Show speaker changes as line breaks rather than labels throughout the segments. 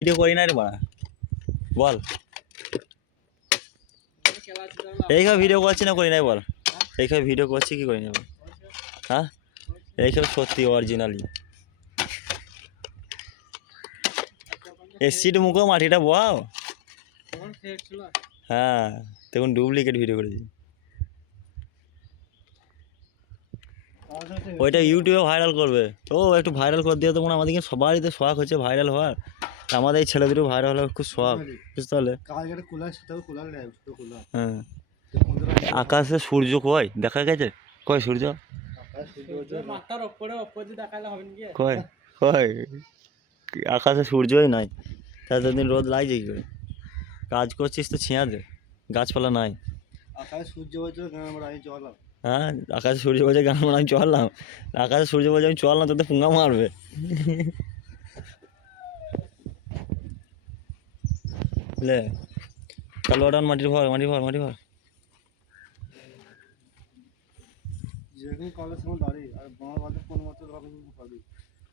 Video করি না রে বাড়া। বল। এইখানে ভিডিও করছি না করি নাই বল। এইখানে ভিডিও করছি কি করি না বল। হ্যাঁ? এইখানে সত্যি অরিজিনালি এসির মুখো মাটিটা বাও হ্যাঁ তখন ডুপ্লিকেট ভিডিও করেছি। ওইটা ইউটিউবে ভাইরাল করবে। ও, একটু ভাইরাল করে দিয়ে তো, মনে হয় আমাদের সবারই তো শখ হচ্ছে ভাইরাল হওয়ার। আমাদের এই ছেলেদেরও ভাইরাল হওয়ার খুব শখ বুঝতে পারলে? হ্যাঁ। আকাশে সূর্য কয়? দেখা গেছে? কয় সূর্য? কই কই আকাশে সূর্যই নাই। তা দিন রোদ লাগছে কি করে? কাজ করছিস তো ছিঁয়া দে। গাছপালা নাই।
আকাশে সূর্য চলাম
হ্যাঁ আকাশে সূর্য বলছে গান আমি চললাম আকাশে সূর্য বলছে আমি চললাম তোদের পুঙ্গা মারবে। লে কালো ওটান মাটির ভর মাটির ভর মাটির ভর।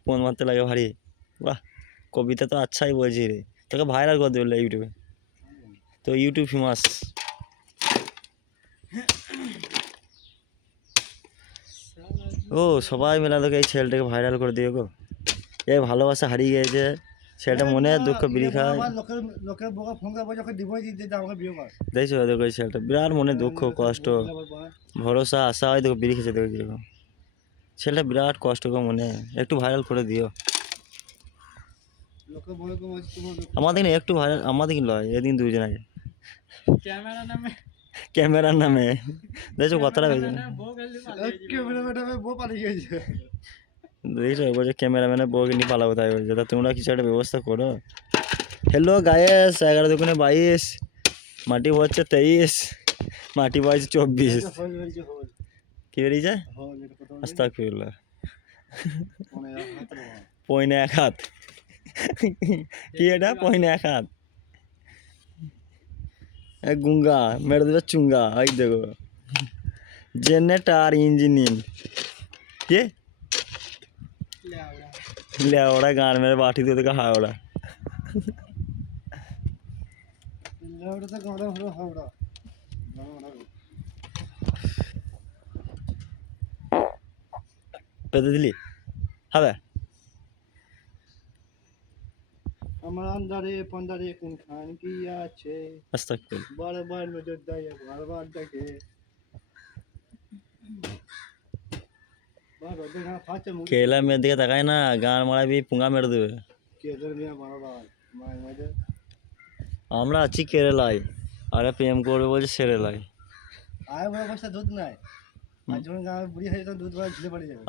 কোন
মারতে লাগে ভারী? বাহ কবিতা তো আচ্ছাই বলছি রে। তোকে ভাইরাল করে দেবে ইউটিউবে তো ইউটিউব ফেমাস ও সবাই মিলে তোকে এই ছেলেটাকে ভাইরাল করে দিও গো এ ভালোবাসা হারিয়ে গিয়েছে ছেলেটা মনে দুঃখ বিড়ি খায়।
লোকের বোকা ফোন করে বলছে ওকে দিবই দিতে আমাকে বিয়ে কর।
দেখছ দেখো ছেলেটা বিরাট মনে দুঃখ কষ্ট। ভরসা আশা হয় দেখো বিড়ি খেয়েছে দেখো কীরকম। ছেলেটা বিরাট কষ্ট করে মনে একটু ভাইরাল করে দিও। আমাদের একটু ভাইরাল আমাদের কি লয় এদিন দুজন আগে।
ক্যামেরা নামে।
ক্যামেরার নামে। দেখছ কতটা হয়েছে। দেখছ বলছে ক্যামেরাম্যানে বউকে নিয়ে পালাবো তাই বলছে। তা তোমরা কিছু একটা ব্যবস্থা করো। হ্যালো গায়েস এগারো দুগুণে বাইশ মাটি হচ্ছে তেইশ মাটি বয়স চব্বিশ। কি বেরিয়েছে? আস্তা ফিরলা পয়না এক হাত কি এটা? পয়না এক হাত। গুঙ্গা মেরে দেবে চুঙ্গা। ওই দেখো। Generator engineer. কে? লেওড়া গান মেরে বাটি দিয়ে দেখে হাওড়া
ওটা তো গাঁদা হলো হাওড়া গাঁদা
পেতে দিলি হবে
আমার আন্দারে পান্দারে কোন খান কি আছে
আস্তা ফির
বারবার নজর দেয় বারবার দেখে বারবার দেখা ফাঁচে মুখ
কেলা মেয়ের দিকে তাকায় না গান মারাবি পুঙ্গা মেরে দেবে আমরা আছি কেরালায় আরে প্রেম করবে বলছে সেরেলায়
দুধ নাই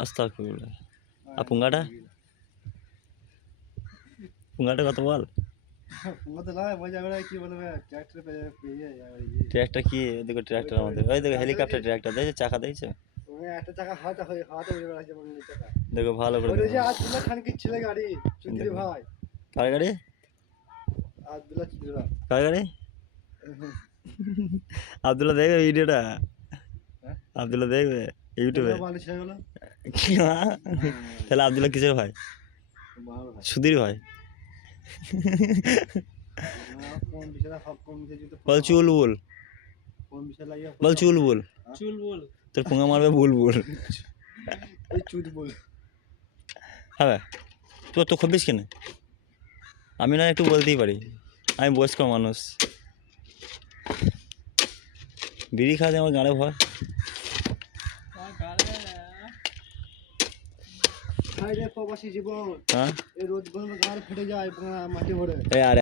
আস্তা আর পুঙ্গাটা পুঙ্গাটা কত বল
ট্র্যাক্টর
কি দেখো ট্র্যাক্টর আমাদের ওই দেখো হেলিকপ্টার ট্র্যাক্টর দেখছ চাকা
ওখানে একটা টাকা হাতে হয়ে হাতে উড়ে বেড়াচ্ছে মনে
দেখো ভালো করে
ওই যে
দেখো।
আব্দুল্লাহ খানকির ছেলে গাড়ি? চুন্দ্রি ভাই।
কার গাড়ি?
আব্দুল্লাহ চুন্দ্রি ভাই।
কার গাড়ি? আবদুল্লাহ দেখবে ভিডিওটা?
হ্যাঁ?
আবদুল্লাহ দেখবে ইউটিউবে? তাহলে আবদুল্লাহ কিসের ভাই? সুধীর ভাই। বল চুল বুল বল চুল বুল
চুল বল
তোর পুঙ্গা মারবে বুল বুল
ওই চুল বল।
হবে তোর তো খবিস কেন আমি না একটু বলতেই পারি। আমি বয়স্ক মানুষ। বিড়ি খাওয়াতে আমার গাড়ে ভয়।
জীবন।
হ্যাঁ?
এই রোদ গরমে গাড় ফেটে যায় মাটি ভরে।
আর